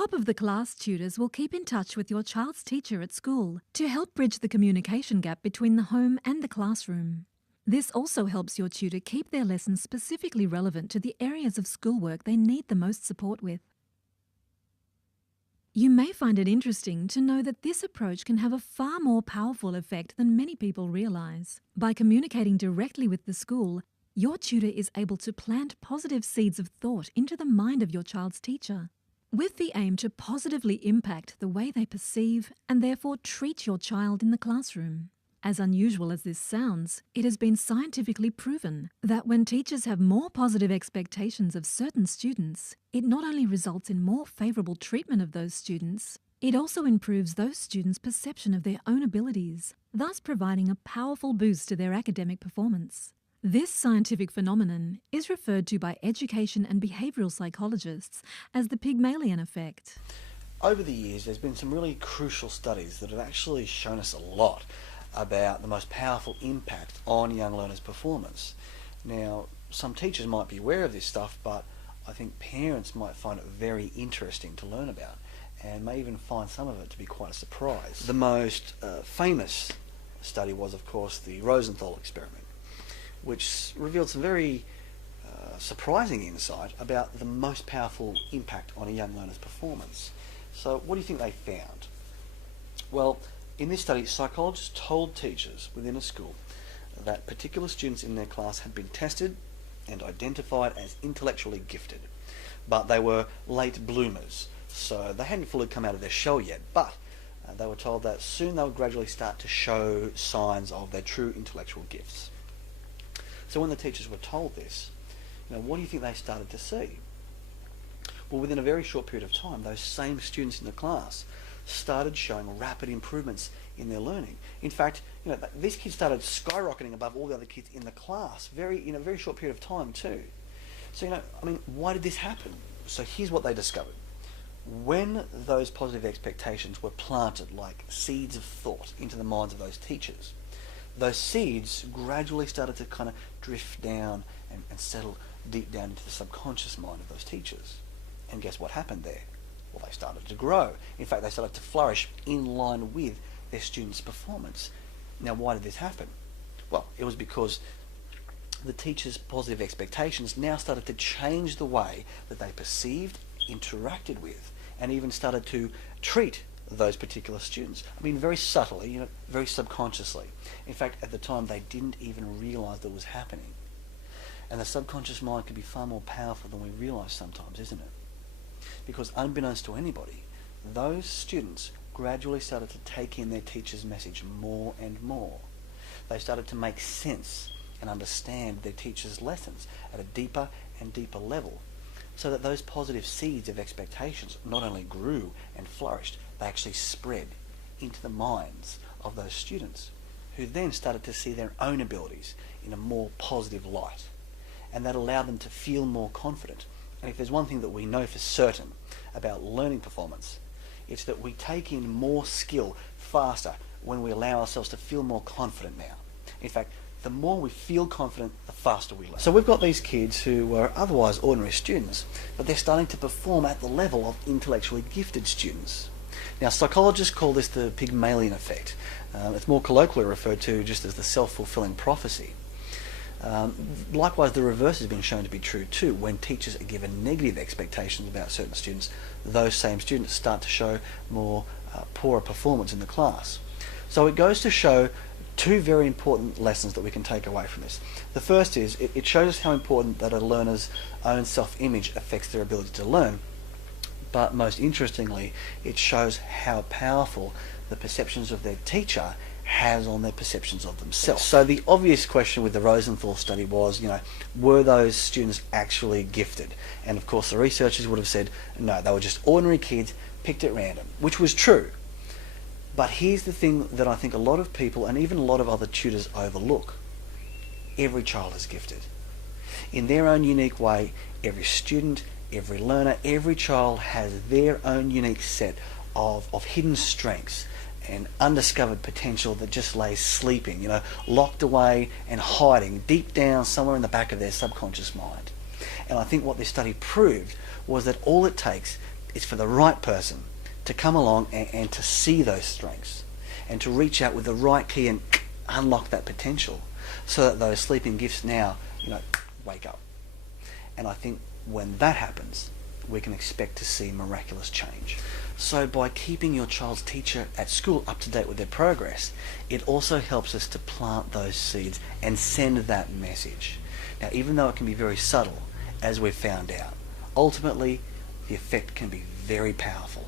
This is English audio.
Top-of-the-class tutors will keep in touch with your child's teacher at school to help bridge the communication gap between the home and the classroom. This also helps your tutor keep their lessons specifically relevant to the areas of schoolwork they need the most support with. You may find it interesting to know that this approach can have a far more powerful effect than many people realise. By communicating directly with the school, your tutor is able to plant positive seeds of thought into the mind of your child's teacher, with the aim to positively impact the way they perceive and therefore treat your child in the classroom. As unusual as this sounds, it has been scientifically proven that when teachers have more positive expectations of certain students, it not only results in more favourable treatment of those students, it also improves those students' perception of their own abilities, thus providing a powerful boost to their academic performance. This scientific phenomenon is referred to by education and behavioural psychologists as the Pygmalion Effect. Over the years, there's been some really crucial studies that have actually shown us a lot about the most powerful impact on young learners' performance. Now, some teachers might be aware of this stuff, but I think parents might find it very interesting to learn about, and may even find some of it to be quite a surprise. The most famous study was, of course, the Rosenthal experiment, which revealed some very surprising insight about the most powerful impact on a young learner's performance. So what do you think they found? Well, in this study, psychologists told teachers within a school that particular students in their class had been tested and identified as intellectually gifted, but they were late bloomers, so they hadn't fully come out of their shell yet, but they were told that soon they would gradually start to show signs of their true intellectual gifts. So when the teachers were told this, what do you think they started to see? Well, within a very short period of time, those same students in the class started showing rapid improvements in their learning. In fact, these kids started skyrocketing above all the other kids in the class in a very short period of time too. So, why did this happen? So here's what they discovered. When those positive expectations were planted like seeds of thought into the minds of those teachers, those seeds gradually started to kind of drift down and settle deep down into the subconscious mind of those teachers. And guess what happened there? Well, they started to grow. In fact, they started to flourish in line with their students' performance. Now, why did this happen? Well, it was because the teachers' positive expectations now started to change the way that they perceived, interacted with, and even started to treat those particular students. Very subtly, very subconsciously. In fact, at the time, they didn't even realize that it was happening. And the subconscious mind can be far more powerful than we realize sometimes, isn't it? Because unbeknownst to anybody, those students gradually started to take in their teacher's message more and more. They started to make sense and understand their teacher's lessons at a deeper and deeper level, so that those positive seeds of expectations not only grew and flourished, they actually spread into the minds of those students, who then started to see their own abilities in a more positive light. And that allowed them to feel more confident. And if there's one thing that we know for certain about learning performance, it's that we take in more skill faster when we allow ourselves to feel more confident now. In fact, the more we feel confident, the faster we learn. So we've got these kids who were otherwise ordinary students, but they're starting to perform at the level of intellectually gifted students. Now, psychologists call this the Pygmalion Effect. It's more colloquially referred to just as the self-fulfilling prophecy. Likewise, the reverse has been shown to be true too. When teachers are given negative expectations about certain students, those same students start to show more poorer performance in the class. So it goes to show two very important lessons that we can take away from this. The first is, it shows us how important that a learner's own self-image affects their ability to learn. But most interestingly, it shows how powerful the perceptions of their teacher has on their perceptions of themselves. So the obvious question with the Rosenthal study was, were those students actually gifted? And of course the researchers would have said, no, they were just ordinary kids picked at random, which was true. But here's the thing that I think a lot of people and even a lot of other tutors overlook. Every child is gifted. In their own unique way, every student, every learner, every child has their own unique set of hidden strengths and undiscovered potential that just lays sleeping, locked away and hiding deep down somewhere in the back of their subconscious mind. And I think what this study proved was that all it takes It's for the right person to come along and to see those strengths and to reach out with the right key and unlock that potential so that those sleeping gifts now, wake up. And I think when that happens, we can expect to see miraculous change. So by keeping your child's teacher at school up to date with their progress, it also helps us to plant those seeds and send that message. Now, even though it can be very subtle, as we've found out, ultimately the effect can be very powerful.